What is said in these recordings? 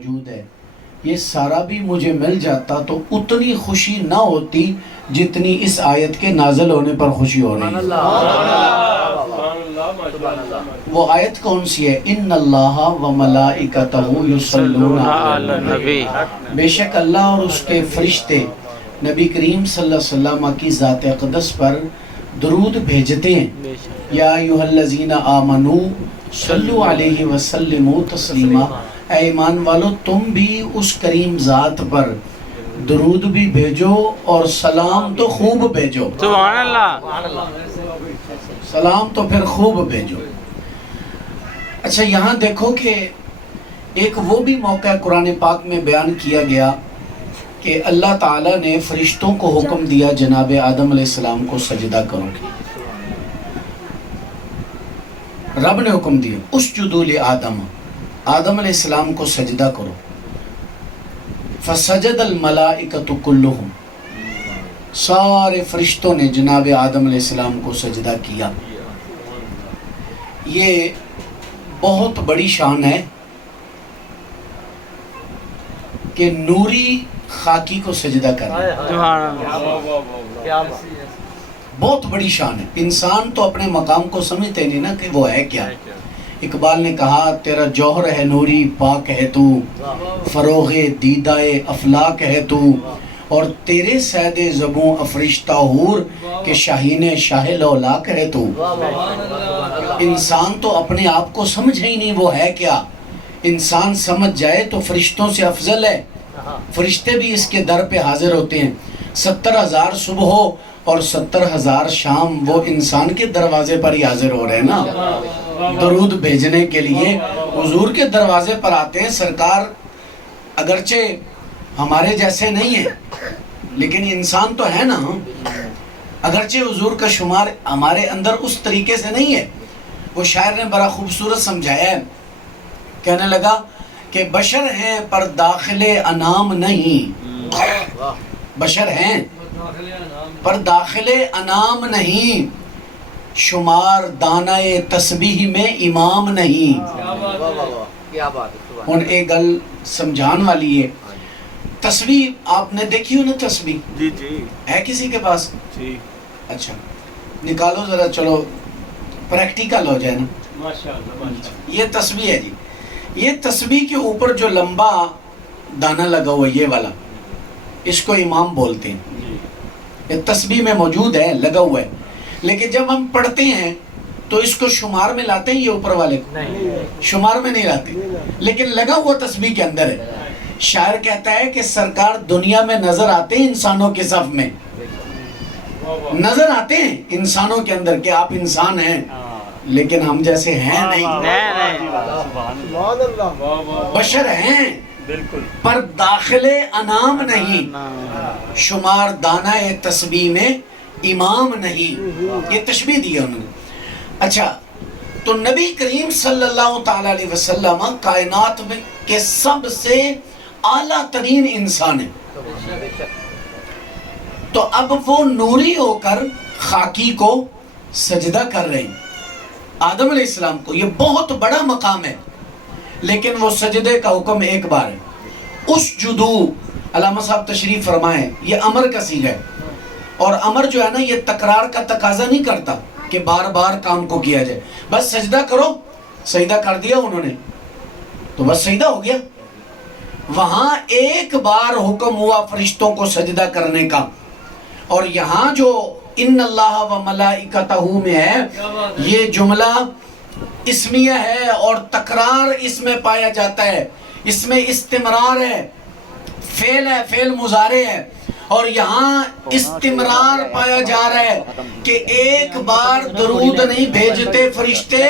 موجود ہے، یہ سارا بھی مجھے مل جاتا تو اتنی خوشی نہ ہوتی جتنی اس آیت کے نازل ہونے پر خوشی ہو رہی ہے۔ وہ آیت کون سی ہے؟ ان اللہ و ملائکتہ یصلون علی النبی، بے شک اللہ اور اس کے فرشتے نبی کریم صلی اللہ علیہ وسلم کی ذات اقدس پر درود بھیجتے ہیں۔ یا ایھا الذین آمنوا صلوا علیہ وسلموا تسلیما، اے ایمان والو تم بھی اس کریم ذات پر درود بھی بھیجو اور سلام تو خوب بھیجو۔ سبحان اللہ، سلام تو پھر خوب بھیجو۔ اچھا یہاں دیکھو کہ ایک وہ بھی موقع قرآن پاک میں بیان کیا گیا کہ اللہ تعالیٰ نے فرشتوں کو حکم دیا جناب آدم علیہ السلام کو سجدہ کرو۔ رب نے حکم دیا اسجدوا لآدم، آدم علیہ السلام کو سجدہ کرو۔ فسجد الملائکۃ کلہم، سارے فرشتوں نے جناب آدم علیہ السلام کو سجدہ کیا۔ یہ بہت بڑی شان ہے کہ نوری خاکی کو سجدہ کرنا، سبحان اللہ، بہت بڑی شان ہے۔ انسان تو اپنے مقام کو سمجھتے نہیں نا کہ وہ ہے کیا۔ اقبال نے کہا تیرا جوہر ہے نوری پاک ہے تو، فروغ دیدہ افلاک ہے تو، اور تیرے سید زبوں افرشتہ حور کہ شاہین شاہ لولاک ہے تو۔ انسان تو اپنے آپ کو سمجھے ہی نہیں وہ ہے کیا۔ انسان سمجھ جائے تو فرشتوں سے افضل ہے۔ فرشتے بھی اس کے در پہ حاضر ہوتے ہیں۔ 70,000 صبح ہو اور 70,000 شام وہ انسان کے دروازے پر ہی حاضر ہو رہے ہیں نا، درود بھیجنے کے لیے حضور کے دروازے پر آتے ہیں۔ سرکار اگرچہ ہمارے جیسے نہیں ہیں لیکن انسان تو ہے نا، اگرچہ حضور کا شمار ہمارے اندر اس طریقے سے نہیں ہے۔ وہ شاعر نے بڑا خوبصورت سمجھایا ہے، کہنے لگا کہ بشر ہیں پر داخل انام نہیں، بشر ہیں پر داخل انام نہیں، شمار دانہ تسبیح میں امام نہیں۔ ان ایک گل سمجھان والی ہے، تسبیح آپ نے دیکھی ہو نا؟ تسبیح جی جی ہے کسی کے پاس؟ جی، اچھا نکالو ذرا، چلو پریکٹیکل ہو جائے نا۔ ماشاءاللہ، یہ تسبیح ہے جی، یہ تسبیح کے اوپر جو لمبا دانہ لگا ہوا یہ والا، اس کو امام بولتے ہیں۔ یہ تسبیح میں موجود ہے، لگا ہوا ہے، لیکن جب ہم پڑھتے ہیں تو اس کو شمار میں لاتے ہیں، یہ اوپر والے کو شمار میں نہیں لاتے، لیکن لگا ہوا تسبیح کے اندر ہے۔ شاعر کہتا ہے کہ سرکار دنیا میں نظر آتے ہیں انسانوں کے صف میں، نظر آتے ہیں انسانوں کے اندر کہ آپ انسان ہیں لیکن ہم جیسے ہیں نہیں، بشر ہیں پر داخل انام نہیں، شمار دانہ تسبیح میں امام نہیں۔ یہ تشبیہ دیا انہوں نے۔ اچھا تو نبی کریم صلی اللہ تعالیٰ علیہ وسلم کائنات میں کے سب سے اعلیٰ ترین انسان ہے، تو اب وہ نوری ہو کر خاکی کو سجدہ کر رہے ہیں آدم علیہ السلام کو۔ یہ بہت بڑا مقام ہے، لیکن وہ سجدے کا حکم ایک بار ہے۔ اسجدو، علامہ صاحب تشریف فرمائیں، یہ امر کا صیغہ ہے، اور امر جو ہے نا یہ تکرار کا تقاضا نہیں کرتا کہ بار بار کام کو کیا جائے، بس سجدہ کرو، سجدہ کر دیا انہوں نے تو بس سجدہ ہو گیا۔ وہاں ایک بار حکم ہوا فرشتوں کو سجدہ کرنے کا، اور یہاں جو ان اللہ و ملائکتہ میں ہے یہ جملہ اسمیہ ہے اور تکرار اس میں پایا جاتا ہے، اس میں استمرار ہے، فعل ہے، فعل مضارع ہے، اور یہاں استمرار پایا جا رہا ہے کہ ایک بار درود نہیں بھیجتے فرشتے،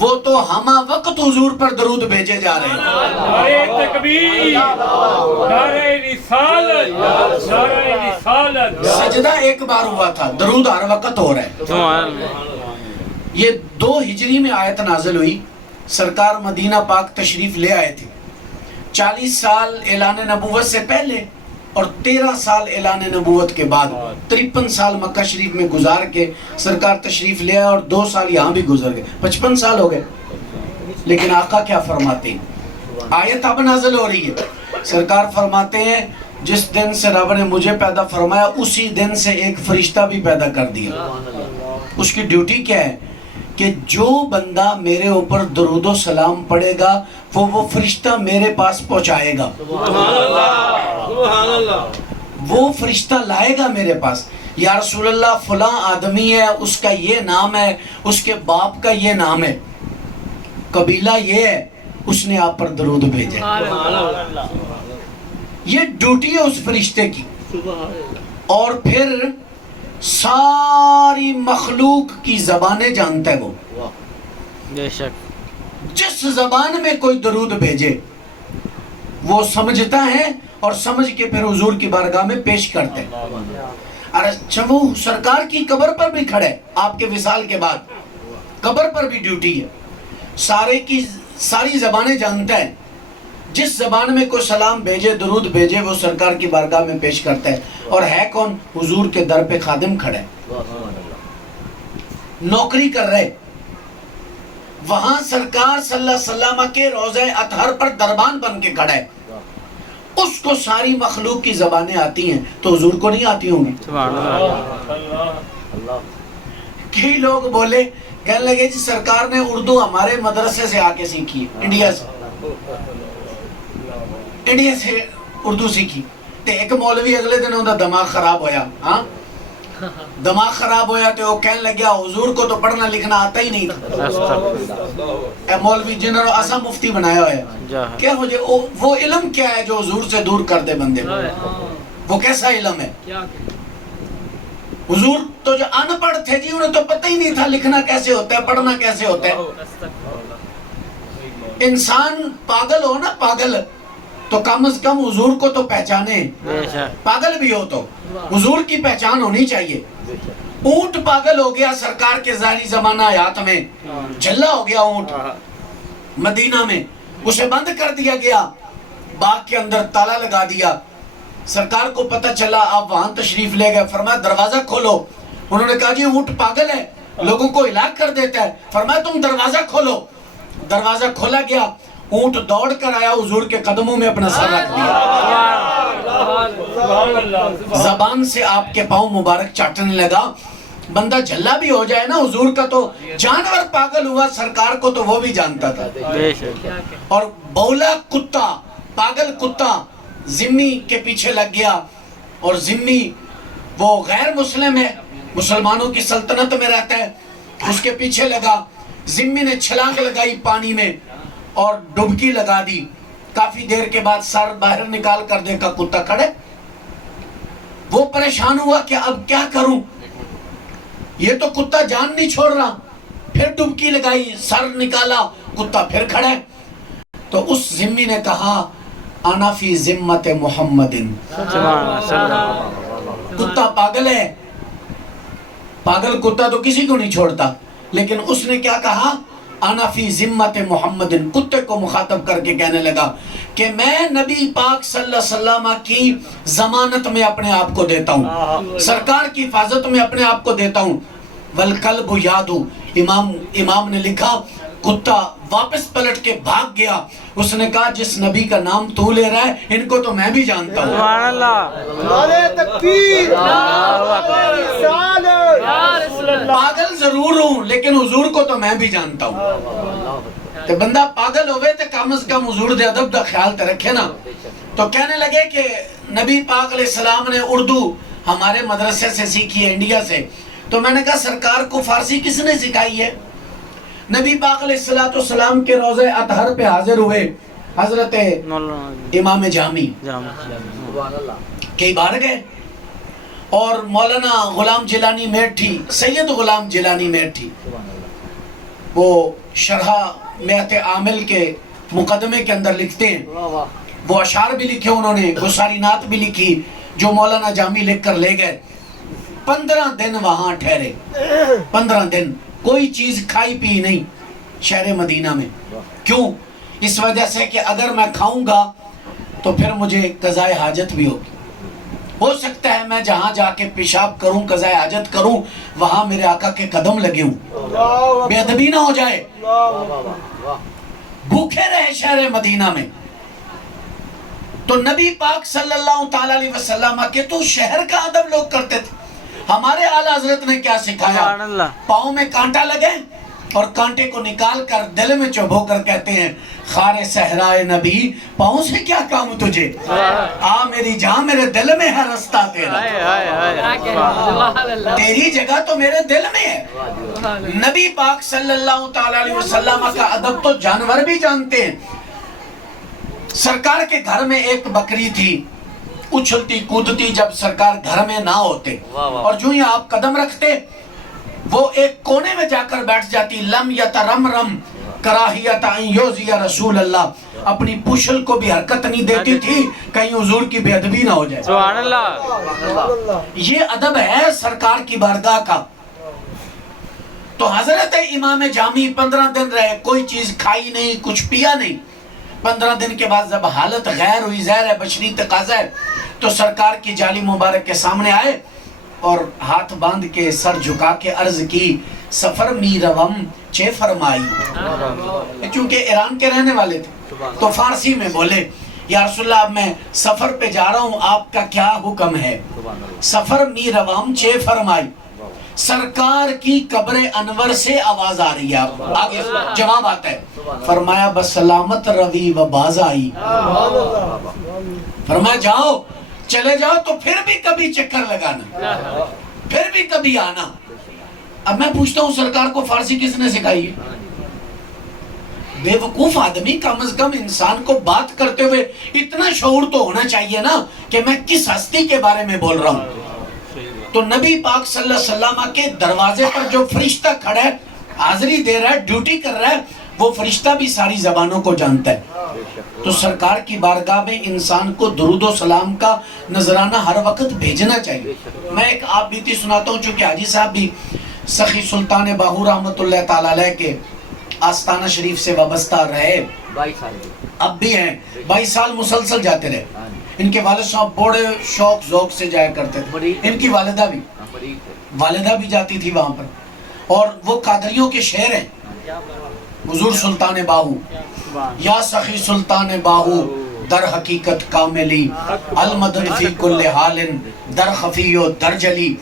وہ تو ہمہ وقت حضور پر درود بھیجے جا رہے ہیں۔ نعرہ تکبیر، نعرہ رسالت، نعرہ رسالت۔ سجدہ ایک بار ہوا تھا، درود ہر وقت ہو رہا ہے۔ سبحان اللہ۔ یہ 2 ہجری میں آیت نازل ہوئی، سرکار مدینہ پاک تشریف لے آئے تھے 40 سال اعلان نبوت سے پہلے اور 13 سال اعلان نبوت کے بعد، 53 سال مکہ شریف میں گزار کے سرکار تشریف لے آئے اور 2 سال یہاں بھی گزر گئے، 55 سال ہو گئے۔ لیکن آقا کیا فرماتے ہیں؟ آیت اب نازل ہو رہی ہے. سرکار فرماتے ہیں جس دن سے رب نے مجھے پیدا فرمایا اسی دن سے ایک فرشتہ بھی پیدا کر دیا. اس کی ڈیوٹی کیا ہے کہ جو بندہ میرے اوپر درود و سلام پڑھے گا وہ فرشتہ میرے پاس پہنچائے گا. وہ فرشتہ لائے گا میرے پاس. یا رسول اللہ فلاں آدمی ہے, اس کا یہ نام ہے, اس کے باپ کا یہ نام ہے, قبیلہ یہ ہے, اس نے آپ پر درود بھیجا. یہ ڈیوٹی ہے اس فرشتے کی. اور پھر ساری مخلوق کی زبانیں جانتا ہے وہ. بے شک. جس زبان میں کوئی درود بھیجے وہ سمجھتا ہے اور سمجھ کے پھر حضور کی بارگاہ میں پیش کرتے ہیں. اور اچھا وہ سرکار کی قبر پر بھی کھڑے, آپ کے وصال کے بعد قبر پر بھی ڈیوٹی ہے. ساری زبانیں جانتا ہے. جس زبان میں کوئی سلام بھیجے درود بھیجے وہ سرکار کی بارگاہ میں پیش کرتا ہے. اور ہے کون؟ حضور کے در پہ خادم کھڑے, نوکری کر رہے. وہاں سرکار صلی اللہ علیہ وسلم کے روضہ اطہر پر دربان بن کے کھڑا ہے. اس کو ساری مخلوق کی زبانیں آتی ہیں تو حضور کو نہیں آتی ہوں گی. کئی لوگ بولے, کہنے لگے جی سرکار نے اردو ہمارے مدرسے سے آ کے سیکھی, انڈیا سے اردو سیکھی. تے ایک مولوی اگلے دن ان کا دماغ خراب ہویا. ہاں دماغ خراب ہویا تو وہ کہنے لگیا حضور کو تو پڑھنا لکھنا آتا ہی نہیں تھا. اے مولوی جنہوں نے ایسا مفتی بنایا ہے, کیا ہو جائے وہ علم کیا ہے جو حضور سے دور کر دے بندے کو؟ وہ کیسا علم ہے؟ حضور تو جو ان پڑھ تھے جی انہیں تو پتہ ہی نہیں تھا لکھنا کیسے ہوتا ہے, پڑھنا کیسے ہوتا ہے. انسان پاگل ہو نا, پاگل تو کم از کم حضور کو تو پہچانے. پاگل بھی ہو تو حضور کی پہچان ہونی چاہیے. اونٹ پاگل ہو گیا سرکار کے ظاہری زمانہ حیات میں, جھلا ہو گیا اونٹ مدینہ میں, اسے بند کر دیا گیا, باغ کے اندر تالا لگا دیا. سرکار کو پتہ چلا, آپ وہاں تشریف لے گئے, فرمایا دروازہ کھولو. انہوں نے کہا جی اونٹ پاگل ہے, لوگوں کو ہلاک کر دیتا ہے. فرمایا تم دروازہ کھولو. دروازہ کھولا گیا, اونٹ دوڑ کر آیا, حضور کے قدموں میں اپنا سر رکھ دیا. زبان سے آپ کے پاؤں مبارک چاٹنے لگا. بندہ جھلا بھی ہو جائے نا حضور کا تو جانور پاگل ہوا, سرکار کو تو وہ بھی جانتا تھا. اور بولا کتا, پاگل کتا ذمی کے پیچھے لگ گیا, اور ذمی وہ غیر مسلم ہے, مسلمانوں کی سلطنت میں رہتا ہے, اس کے پیچھے لگا. ذمی نے چھلانگ لگائی پانی میں اور ڈبکی لگا دی. کافی دیر کے بعد سر باہر نکال کر دیکھا کتا کھڑے. وہ پریشان ہوا کہ اب کیا کروں, یہ تو کتا جان نہیں چھوڑ رہا. پھر ڈبکی لگائی, سر نکالا, کتا پھر کھڑے. تو اس ذمی نے کہا انا فی ذمت محمد. کتا پاگل ہے, پاگل کتا تو کسی کو نہیں چھوڑتا, لیکن اس نے کیا کہا انا فی ذمت محمد. کتے کو مخاطب کر کے کہنے لگا کہ میں نبی پاک صلی اللہ علیہ وسلم کی ضمانت میں اپنے آپ کو دیتا ہوں, سرکار کی حفاظت میں اپنے آپ کو دیتا ہوں. والکلب یادو, امام نے لکھا کتا واپس پلٹ کے بھاگ گیا. اس نے کہا جس نبی کا نام تو لے رہا ہے ان کو تو میں بھی جانتا ہوں. سبحان اللہ. پاگل ضرور ہوں لیکن حضور کو تو میں بھی جانتا ہوں. تو بندہ پاگل ہوئے تو کم از کم حضور دے ادب دا خیال تے رکھے نا. تو کہنے لگے کہ نبی پاک علیہ السلام نے اردو ہمارے مدرسے سے سیکھی ہے, انڈیا سے. تو میں نے کہا سرکار کو فارسی کس نے سکھائی ہے؟ نبی پاک علیہ السلام کے روضہ اطہر پہ حاضر ہوئے حضرت امام جامی, کئی بار گئے, اور مولانا غلام جیلانی میٹھی, سید غلام جیلانی میٹھی, وہ شرح میت عامل کے مقدمے کے اندر لکھتے ہیں. وہ اشعار بھی لکھے انہوں نے, گساری نعت بھی لکھی جو مولانا جامی لکھ کر لے گئے. 15 دن وہاں ٹھہرے, 15 دن کوئی چیز کھائی پی نہیں شہر مدینہ میں. کیوں؟ اس وجہ سے کہ اگر میں کھاؤں گا تو پھر مجھے قضاء حاجت بھی ہوگی. ہو سکتا ہے میں جہاں جا کے پیشاب کروں, قضاء حاجت کروں, وہاں میرے آقا کے قدم لگے ہوں, بے ادبی نہ ہو جائے. بھوکے رہے شہر مدینہ میں, تو نبی پاک صلی اللہ تعالیٰ علیہ وسلم کے تو شہر کا ادب لوگ کرتے تھے. ہمارے اعلیٰ حضرت نے کیا سکھایا؟ سبحان اللہ. پاؤں میں کانٹا لگے اور کانٹے کو نکال کر دل میں چبھو کر کہتے ہیں خار صحرائے نبی پاؤں سے کیا کام تجھے، آ میری جان میرے دل میں ہے رستہ تیرا، تیری جگہ تو میرے دل میں ہے. نبی پاک صلی اللہ تعالیٰ علیہ وسلم کا ادب تو جانور بھی جانتے ہیں. سرکار کے گھر میں ایک بکری تھی، اچھلتی کودتی جب سرکار گھر میں نہ ہوتے اور جو ہی آپ قدم رکھتے وہ ایک کونے میں جا کر بیٹھ جاتی. لم یترمرم کراہیت ان یوزی رسول اللہ، اپنی پوشل کو بھی حرکت نہیں دیتی تھی کہیں حضور کی بے ادبی نہ ہو جائے. سبحان اللہ. یہ ادب ہے سرکار کی بارگاہ کا. تو حضرت امام جامی 15 دن رہے، کوئی چیز کھائی نہیں، کچھ پیا نہیں. 15 دن کے بعد جب حالت غیر ہوئی، ظاہر ہے بشری تقاضا ہے، تو سرکار کی جالی مبارک کے سامنے آئے اور ہاتھ باندھ کے سر جھکا کے عرض کی سفر می روم چے فرمائی. چونکہ ایران کے رہنے والے تھے تو فارسی میں بولے یا رسول اللہ میں سفر پہ جا رہا ہوں، آپ کا کیا حکم ہے؟ سفر می روم چے فرمائی. سرکار کی قبر انور سے آواز آ رہی ہے، آگے جواب آتا ہے. فرمایا بسلامت روی و باز آئی. فرمایا جاؤ، چلے جاؤ تو پھر بھی کبھی چکر لگانا، پھر بھی کبھی آنا. اب میں پوچھتا ہوں سرکار کو فارسی کس نے سکھائی ہے؟ بے وقوف آدمی، کم از کم انسان کو بات کرتے ہوئے اتنا شعور تو ہونا چاہیے نا کہ میں کس ہستی کے بارے میں بول رہا ہوں. تو نبی پاک صلی اللہ علیہ وسلم کے دروازے پر جو فرشتہ کھڑا ہے، حاضری دے رہا ہے، ڈیوٹی کر رہا ہے، وہ فرشتہ بھی ساری زبانوں کو جانتا ہے. تو سرکار کی بارگاہ میں انسان کو درود و سلام کا نذرانہ ہر وقت بھیجنا چاہیے. میں ایک آپ بیتی سناتا ہوں، چونکہ حاجی صاحب بھی سخی سلطان باہو رحمت اللہ تعالیٰ علیہ کے آستانہ شریف سے وابستہ رہے، 22 سال اب بھی ہیں، 22 سال مسلسل جاتے رہے. ان کے والد صاحب بڑے شوق ذوق سے جایا کرتے تھے. ان کی والدہ بھی جاتی تھی وہاں پر. اور وہ قادریوں کے شعر ہیں. حضور سلطان باہو یا سخی سلطان باہو در حقیقت کاملی المدد فی کل حال در خفی و در جلی.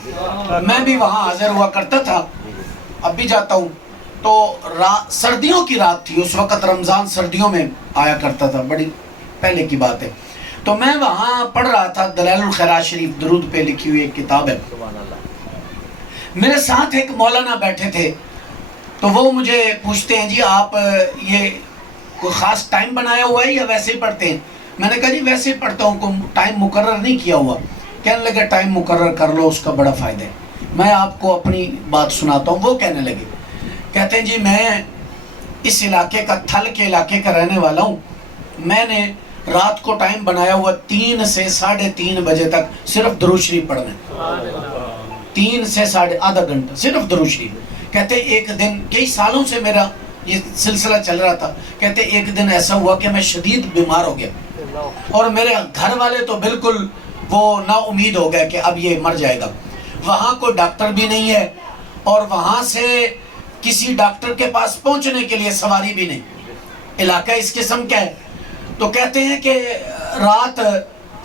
میں بھی وہاں حاضر ہوا کرتا تھا، اب بھی جاتا ہوں. تو سردیوں کی رات تھی، اس وقت رمضان سردیوں میں آیا کرتا تھا، بڑی پہلے کی بات ہے. تو میں وہاں پڑھ رہا تھا دلائل الخیرات شریف، درود پہ لکھی ہوئی ایک کتاب ہے. میرے ساتھ ایک مولانا بیٹھے تھے، تو وہ مجھے پوچھتے ہیں جی آپ یہ کوئی خاص ٹائم بنایا ہوا ہے یا ویسے ہی پڑھتے ہیں؟ میں نے کہا جی ویسے ہی پڑھتا ہوں، کوئی ٹائم مقرر نہیں کیا ہوا. کہنے لگے ٹائم مقرر کر لو، اس کا بڑا فائدہ ہے. میں آپ کو اپنی بات سناتا ہوں. وہ کہنے لگے، کہتے ہیں جی میں اس علاقے کا، تھل کے علاقے کا رہنے والا ہوں. میں نے رات کو ٹائم بنایا ہوا 3 سے 3:30 بجے تک صرف درود شریف پڑھنا ہے. 3 سے آدھا گھنٹہ صرف درود شریف. کہتے ایک دن، کئی سالوں سے میرا یہ سلسلہ چل رہا تھا، کہتے ایک دن ایسا ہوا کہ میں شدید بیمار ہو گیا اور میرے گھر والے تو بالکل وہ نا امید ہو گئے کہ اب یہ مر جائے گا. وہاں کوئی ڈاکٹر بھی نہیں ہے اور وہاں سے کسی ڈاکٹر کے پاس پہنچنے کے لیے سواری بھی نہیں. علاقہ اس قسم کا ہے. تو کہتے ہیں کہ رات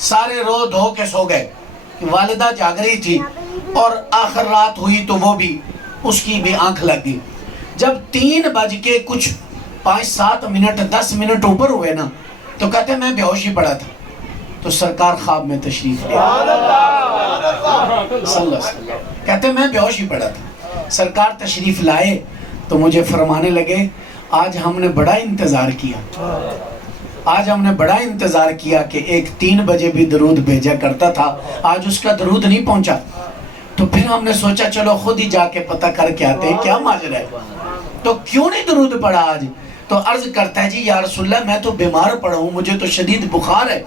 سارے رو دھو کے سو گئے. والدہ جاگ رہی تھی اور آخر رات ہوئی تو وہ بھی، اس کی بھی آنکھ لگ گئی. جب 3 بج کے کچھ 5-7 منٹ 10 منٹ اوپر ہوئے نا، تو کہتے ہیں میں بے ہوشی پڑا تھا. تو سرکار خواب میں تشریف لے کہتے ہیں میں بے ہوشی پڑا تھا. سرکار تشریف لائے تو مجھے فرمانے لگے آج ہم نے بڑا انتظار کیا، آج ہم نے بڑا انتظار کیا کہ ایک 3 بجے بھی درود بھیجا کرتا تھا، آج اس کا درود نہیں پہنچا. تو پھر ہم نے سوچا چلو خود ہی جا کے پتہ کر کے آتے ہیں کیا ماجرا ہے. تو کیوں نہیں درود پڑھا آج؟ تو عرض کرتا ہے جی یا رسول اللہ میں تو بیمار پڑا ہوں، مجھے تو شدید بخار ہے.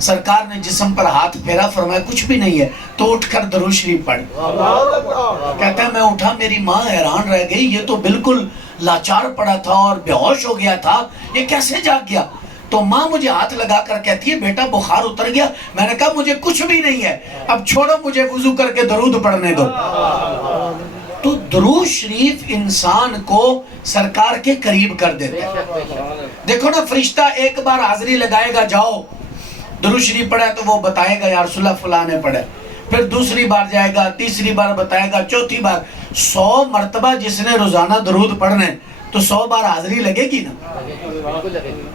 سرکار نے جسم پر ہاتھ پھیرا، فرمایا کچھ بھی نہیں ہے تو اٹھ کر درود شریف پڑھ. کہتا ہے میں اٹھا، میری ماں حیران رہ گئی، یہ تو بالکل لاچار پڑا تھا اور بے ہوش ہو گیا تھا، یہ کیسے جاگ گیا؟ تو ماں مجھے ہاتھ لگا کر کہتی ہے بیٹا بخار اتر گیا. میں نے کہا مجھے کچھ بھی نہیں ہے، اب چھوڑو مجھے وضو کر کے درود پڑھنے دو. تو درود شریف انسان کو سرکار کے قریب کر دیتا ہے. دیکھو نا فرشتہ ایک بار حاضری لگائے گا جاؤ، درود شریف پڑھا ہے تو وہ بتائے گا یا رسول اللہ فلاں نے پڑھا ہے، پھر دوسری بار جائے گا، تیسری بار بتائے گا، چوتھی بار 100 مرتبہ جس نے روزانہ درود پڑھنا ہے تو 100 بار حاضری لگے گی نا،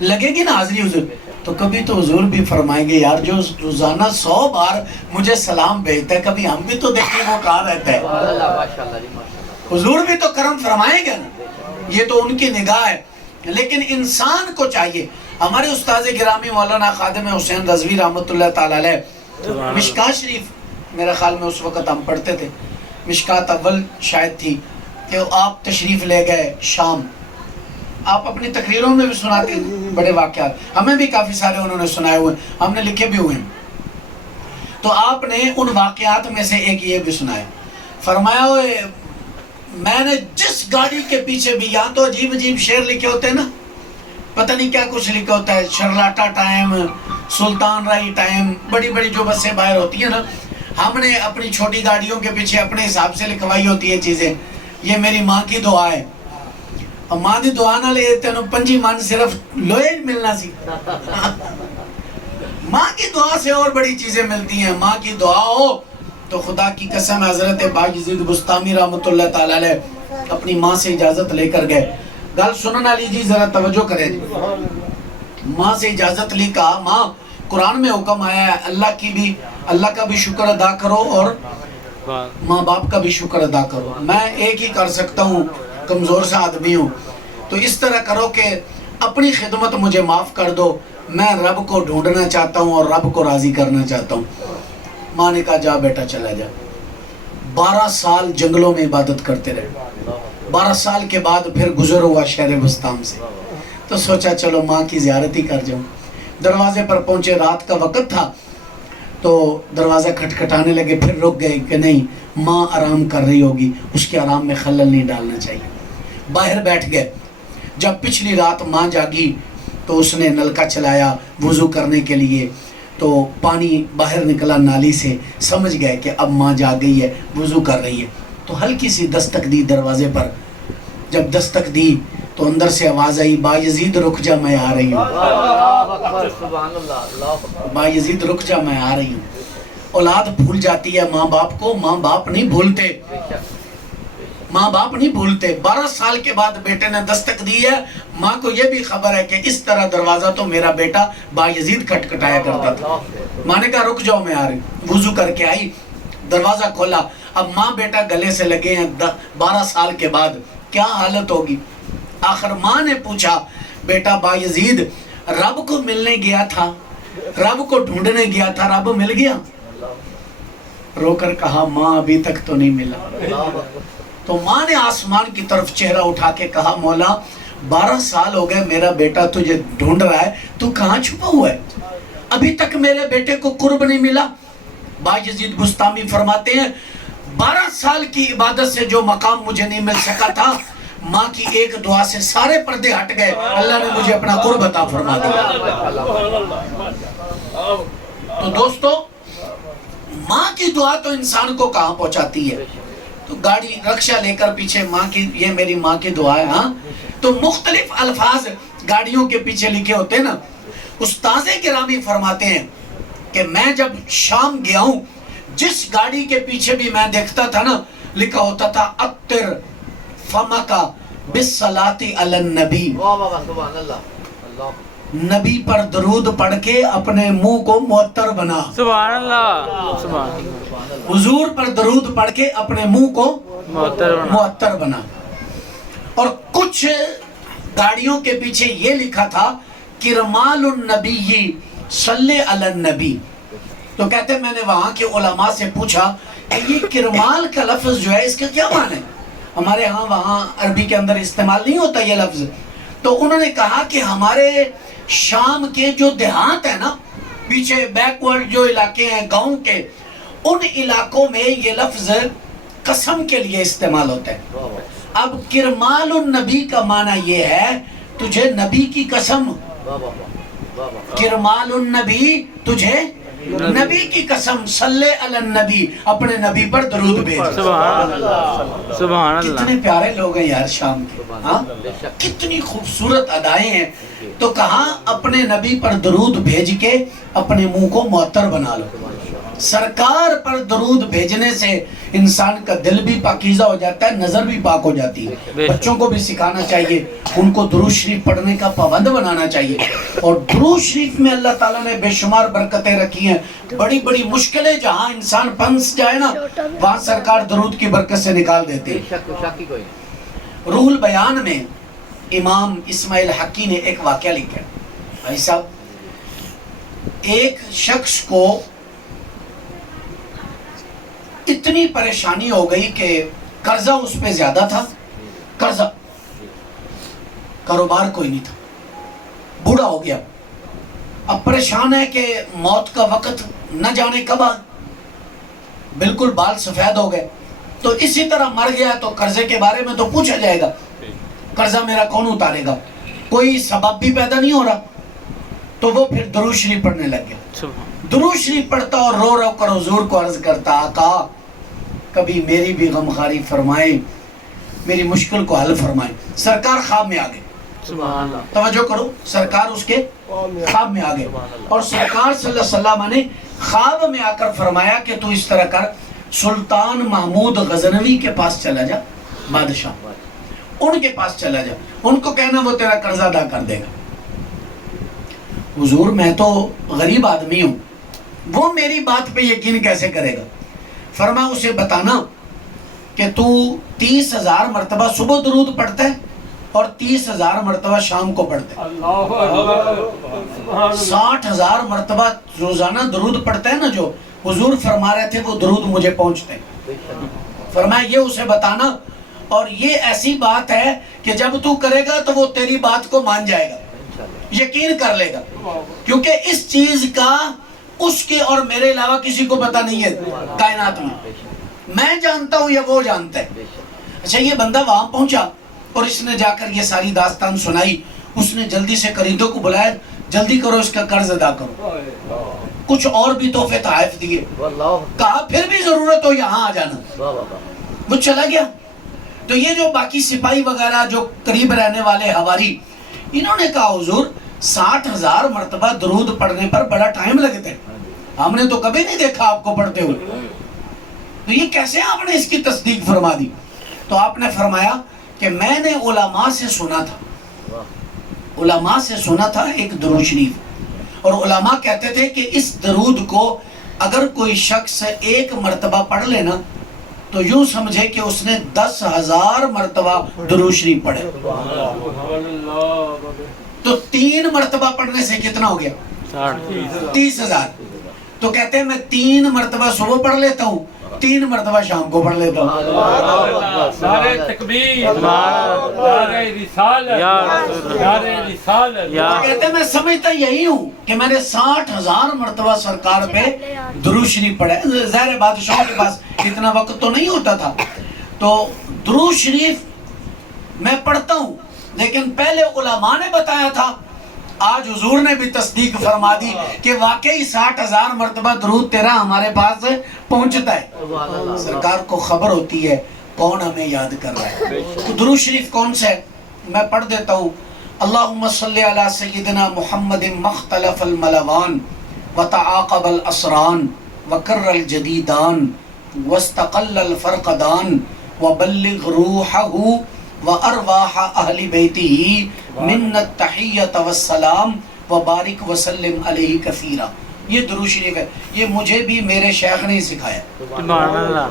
لگے گی نا حاضری حضور. تو کبھی تو حضور بھی فرمائیں گے یار جو روزانہ 100 بار مجھے سلام بھیجتا ہے، کبھی ہم بھی تو دیکھیں وہ کہاں رہتا ہے. حضور بھی تو کرم فرمائیں گے نا، یہ تو ان کی نگاہ ہے. لیکن انسان کو چاہیے. ہمارے استاذ گرامی مولانا خادم حسین رضوی رحمۃ اللہ تعالیٰ علیہ مشکات شریف میرا خیال میں اس وقت ہم پڑھتے تھے، مشکات اول شاید تھی، کہ آپ تشریف لے گئے شام. آپ اپنی تقریروں میں بھی سناتے ہیں بڑے واقعات، ہمیں بھی کافی سارے انہوں نے سنائے ہوئے، ہم نے لکھے بھی ہوئے ہیں. تو آپ نے ان واقعات میں سے ایک یہ بھی سنایا، فرمایا ہوئے میں نے جس گاڑی کے پیچھے بھی، یہاں تو عجیب عجیب شعر لکھے ہوتے ہیں نا، پتہ نہیں کیا کچھ لکھا ہوتا ہے، شرلاٹا ٹائم، سلطان رائی ٹائم، بڑی بڑی جو بسیں باہر ہوتی ہیں نا، ہم نے اپنی چھوٹی گاڑیوں کے پیچھے اپنے حساب سے لکھوائی ہوتی ہے چیزیں. یہ میری ماں کی دعا ہے، اور ماں دی دعا نہ لے تینوں پنجی من صرف لوہے ملنا سی. ماں کی دعا سے اور بڑی چیزیں ملتی ہیں. ماں کی دعا ہو تو خدا کی قسم حضرت بایزید بستامی رحمۃ اللہ تعالیٰ علیہ اپنی ماں سے اجازت لے کر گئے. گل سنن والی جی ذرا توجہ کرے جی. ماں سے اجازت لی، کہا ماں قرآن میں حکم آیا ہے اللہ کا بھی شکر ادا کرو اور ماں باپ کا بھی شکر ادا کرو. میں ایک ہی کر سکتا ہوں، کمزور سا آدمی ہوں، تو اس طرح کرو کہ اپنی خدمت مجھے معاف کر دو، میں رب کو ڈھونڈنا چاہتا ہوں اور رب کو راضی کرنا چاہتا ہوں. ماں نے کہا جا بیٹا چلا جا. 12 سال جنگلوں میں عبادت کرتے رہے. 12 سال کے بعد پھر گزر ہوا شہر بستام سے، تو سوچا چلو ماں کی زیارت ہی کر جاؤں. دروازے پر پہنچے، رات کا وقت تھا، تو دروازہ کھٹکھٹانے لگے، پھر رک گئے کہ نہیں ماں آرام کر رہی ہوگی، اس کے آرام میں خلل نہیں ڈالنا چاہیے. باہر بیٹھ گئے. جب پچھلی رات ماں جاگی تو اس نے نلکا چلایا وضو کرنے کے لیے، تو پانی باہر نکلا نالی سے، سمجھ گئے کہ اب ماں جاگ گئی ہے، وضو کر رہی ہے. تو ہلکی سی دستک دی دروازے پر. جب دستک دی تو اندر سے آواز آئی بایزید رک جا میں آ رہی ہوں. بایزید رک جا میں آ رہی ہوں. اولاد بھول جاتی ہے ماں باپ کو، ماں باپ نہیں بھولتے، ماں باپ نہیں بھولتے. 12 سال کے بعد بیٹے نے دستک دی ہے. ماں کو یہ بھی خبر ہے کہ اس طرح دروازہ تو میرا بیٹا بایزید کھٹکھٹایا کرتا تھا. ماں نے کہا رک جاؤ میں آ رہی ہوں. وضو کر کے آئی، دروازہ کھولا. اب ماں بیٹا گلے سے لگے ہیں 12 سال کے بعد، کیا حالت ہوگی. آخر ماں نے پوچھا بیٹا بایزید رب کو ملنے گیا تھا، رب کو ڈھونڈنے گیا تھا، رب مل گیا؟ رو کر کہا ماں ابھی تک تو نہیں ملا. تو ماں نے آسمان کی طرف چہرہ اٹھا کے کہا مولا 12 سال ہو گئے میرا بیٹا تجھے ڈھونڈ رہا ہے، تو کہاں چھپا ہوا ہے؟ ابھی تک میرے بیٹے کو قرب نہیں ملا. بایزید بستامی فرماتے ہیں 12 سال کی عبادت سے جو مقام مجھے نہیں مل سکا تھا، ماں کی ایک دعا سے سارے پردے ہٹ گئے، اللہ نے مجھے اپنا قرب عطا فرما دیا. تو دوستو ماں کی دعا تو انسان کو کہاں پہنچاتی ہے. تو گاڑی رکشہ لے کر پیچھے ماں کی، یہ میری ماں کی دعا ہے. ہاں تو مختلف الفاظ گاڑیوں کے پیچھے لکھے ہوتے ہیں نا. استاذ گرامی فرماتے ہیں کہ میں جب شام گیا ہوں، جس گاڑی کے پیچھے بھی میں دیکھتا تھا نا، لکھا ہوتا تھا اطر فمکا بالصلاۃ علی النبی، نبی پر درود پڑھ کے اپنے منہ کو معطر بنا. سبحان اللہ، سبحان اللہ. حضور پر درود پڑھ کے اپنے منہ کو معطر بنا. اور کچھ گاڑیوں کے پیچھے یہ لکھا تھا کرمال النبی صلی علی النبی. تو کہتے ہیں میں نے وہاں کے علماء سے پوچھا کہ یہ کرمال کا لفظ جو ہے اس کا کیا معنی ہے؟ ہمارے ہاں وہاں عربی کے اندر استعمال نہیں ہوتا یہ لفظ. تو انہوں نے کہا کہ ہمارے شام کے جو دیہات ہیں نا، پیچھے بیکورڈ جو علاقے ہیں گاؤں کے، ان علاقوں میں یہ لفظ قسم کے لیے استعمال ہوتا ہے. اب کرمال النبی کا معنی یہ ہے تجھے نبی کی قسم، کرمال النبی تجھے نبی کی قسم، صلی علی النبی، اپنے نبی پر درود بھیج. سبحان اللہ، سبحان اللہ. کتنے پیارے لوگ ہیں یار شام کے. ہاں کتنی خوبصورت ادائیں ہیں. تو کہا اپنے نبی پر درود بھیج کے اپنے منہ کو معطر بنا لو. سرکار پر درود بھیجنے سے انسان کا دل بھی پاکیزہ ہو جاتا ہے, نظر بھی پاک ہو جاتی ہے. بچوں کو بھی سکھانا چاہیے, ان کو درود شریف پڑھنے کا پابند بنانا چاہیے. اور درود شریف میں اللہ تعالیٰ نے بے شمار برکتیں رکھی ہیں. بڑی بڑی مشکلیں جہاں انسان پھنس جائے نا, وہاں سرکار درود کی برکت سے نکال دیتے ہیں. روح البیان میں امام اسماعیل حقی نے ایک واقعہ لکھا ہے. بھائی صاحب, ایک شخص کو اتنی پریشانی ہو گئی کہ قرضہ اس پہ زیادہ تھا, قرضہ, کاروبار کوئی نہیں تھا, بوڑھا ہو گیا, اب پریشان ہے کہ موت کا وقت نہ جانے کب آ, بالکل بال سفید ہو گئے. تو اسی طرح مر گیا تو قرضے کے بارے میں تو پوچھا جائے گا, قرضہ میرا کون اتارے گا, کوئی سبب بھی پیدا نہیں ہو رہا. تو وہ پھر درود شریف پڑھنے لگ گیا. درود شریف پڑھتا اور رو رو کر حضور کو عرض کرتا, آقا کبھی میری بھی غمخواری فرمائیں, میری مشکل کو حل فرمائیں. سرکار خواب میں آ گئے. توجہ کرو, سرکار اس کے خواب میں آ گئے اور سرکار صلی اللہ علیہ وسلم نے خواب میں آ کر فرمایا کہ تو اس طرح کر, سلطان محمود غزنوی کے پاس چلا جا, بادشاہ, ان کے پاس چلا جا, ان کو کہنا وہ تیرا قرضہ ادا کر دے گا. حضور میں تو غریب آدمی ہوں, وہ میری بات پہ یقین کیسے کرے گا؟ فرمایا اسے بتانا کہ تو 30,000 مرتبہ صبح درود پڑھتا ہے اور 30,000 مرتبہ شام کو پڑھتا ہے. 60,000 مرتبہ روزانہ درود پڑھتا ہے نا, جو حضور فرما رہے تھے وہ درود مجھے پہنچتے ہیں. فرمایا یہ اسے بتانا, اور یہ ایسی بات ہے کہ جب تو کرے گا تو وہ تیری بات کو مان جائے گا, یقین کر لے گا, کیونکہ اس چیز کا اس کے اور میرے علاوہ کسی کو پتہ نہیں ہے کائنات میں. میں جانتا ہوں یا وہ جانتا ہے. اچھا, یہ بندہ وہاں پہنچا اور اس نے جا کر یہ ساری داستان سنائی. اس نے جلدی سے قریدوں کو بلایا, جلدی کرو اس کا قرض ادا کرو. کچھ اور بھی تحفے تحائف دیے, کہا پھر بھی ضرورت ہو یہاں آ جانا. وہ چلا گیا. تو یہ جو باقی سپاہی وغیرہ جو قریب رہنے والے حواری, انہوں نے کہا حضور 60,000 مرتبہ درود پڑھنے پر بڑا ٹائم لگتا ہے, ہم نے تو کبھی نہیں دیکھا آپ کو پڑھتے ہوئے, تو یہ کیسے آپ نے اس کی تصدیق فرما دی؟ تو آپ نے فرمایا کہ میں نے علماء سے سنا تھا, علماء سے سنا تھا ایک درود شریف, اور علماء کہتے تھے کہ اس درود کو اگر کوئی شخص ایک مرتبہ پڑھ لینا تو یوں سمجھے کہ اس نے 10,000 مرتبہ درود شریف پڑھے. تو 3 مرتبہ پڑھنے سے کتنا ہو گیا؟ 30,000. تو کہتے ہیں میں 3 مرتبہ صبح پڑھ لیتا ہوں, 3 مرتبہ شام کو پڑھ لیتا ہوں. نعرہ تکبیر, نعرہ رسالت, نعرہ رسالت. کہتے ہیں میں سمجھتا یہی ہوں کہ میں نے 60,000 مرتبہ سرکار پہ درود شریف پڑھا ہے. ظاہر بادشاہوں کے پاس اتنا وقت تو نہیں ہوتا تھا, تو درود شریف میں پڑھتا ہوں, لیکن پہلے علماء نے بتایا تھا, آج حضور نے بھی تصدیق فرما دی کہ واقعی 60,000 مرتبہ درود تیرا ہمارے پاس پہنچتا ہے. سرکار کو خبر ہوتی ہے کون ہمیں یاد کر رہا ہے. تو درود شریف کون سا ہے میں پڑھ دیتا ہوں. اللہم صلی علی سیدنا محمد مختلف الملوان وتعاقب الاسران وکر الجدیدان واستقل الفرقدان وبلغ روحہ وارواح اہل بیتہ من التحیۃ والسلام وبارک وسلم علیہ کثیرا. یہ درود شریف ہے, یہ مجھے بھی میرے شیخ نے سکھایا. سبحان اللہ.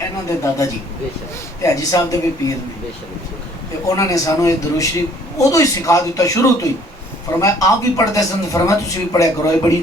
ਇਹਨਾਂ ਦੇ ਦਾਦਾ ਜੀ ਤੇ ਹਾਜੀ ਸਾਹਿਬ ਦੇ ਵੀ ਪੀਰ ਨੇ, ਤੇ ਉਹਨਾਂ ਨੇ ਸਾਨੂੰ ਇਹ ਦਰੂਦ ਸ਼ਰੀਫ ਉਦੋਂ ਹੀ ਸਿਖਾ ਦਿੱਤਾ, ਸ਼ੁਰੂ ਤੋਂ ਹੀ. ਫਰਮਾਇਆ ਆਪ ਵੀ ਪੜ੍ਹਦੇ ਸਨ, ਫਰਮਾਇਆ ਤੁਸੀਂ ਵੀ ਪੜ੍ਹਿਆ ਕਰੋ, ਇਹ ਬੜੀ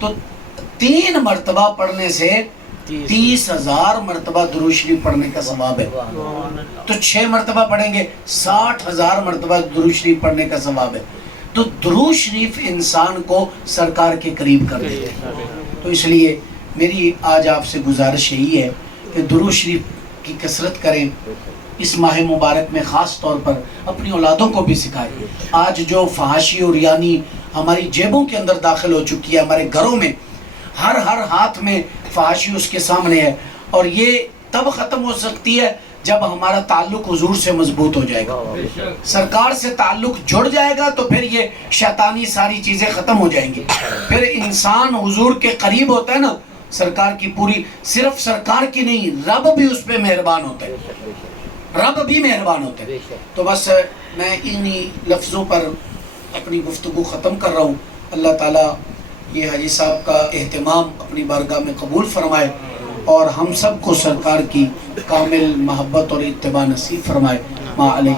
تو 3 مرتبہ پڑھنے سے 30,000 مرتبہ درود شریف پڑھنے کا ثواب ہے. تو 6 مرتبہ پڑھیں گے 60,000 مرتبہ درود شریف پڑھنے کا ثواب ہے. تو درود شریف انسان کو سرکار کے قریب کر دیتے ہیں. تو اس لیے میری آج آپ سے گزارش یہی ہے کہ درود شریف کی کثرت کریں. اس ماہ مبارک میں خاص طور پر اپنی اولادوں کو بھی سکھائیں. آج جو فحاشی اور یعنی ہماری جیبوں کے اندر داخل ہو چکی ہے, ہمارے گھروں میں ہر ہاتھ میں فحاشی اس کے سامنے ہے, اور یہ تب ختم ہو سکتی ہے جب ہمارا تعلق حضور سے مضبوط ہو جائے گا. سرکار سے تعلق جڑ جائے گا تو پھر یہ شیطانی ساری چیزیں ختم ہو جائیں گی. پھر انسان حضور کے قریب ہوتا ہے نا، سرکار کی پوری، صرف سرکار کی نہیں، رب بھی اس پہ مہربان ہوتا ہے، رب بھی مہربان ہوتا ہے. تو بس میں انہی لفظوں پر اپنی گفتگو ختم کر رہا ہوں. اللہ تعالیٰ یہ حاجی صاحب کا اہتمام اپنی بارگاہ میں قبول فرمائے اور ہم سب کو سرکار کی کامل محبت اور اتباع نصیب فرمائے. ما علیہ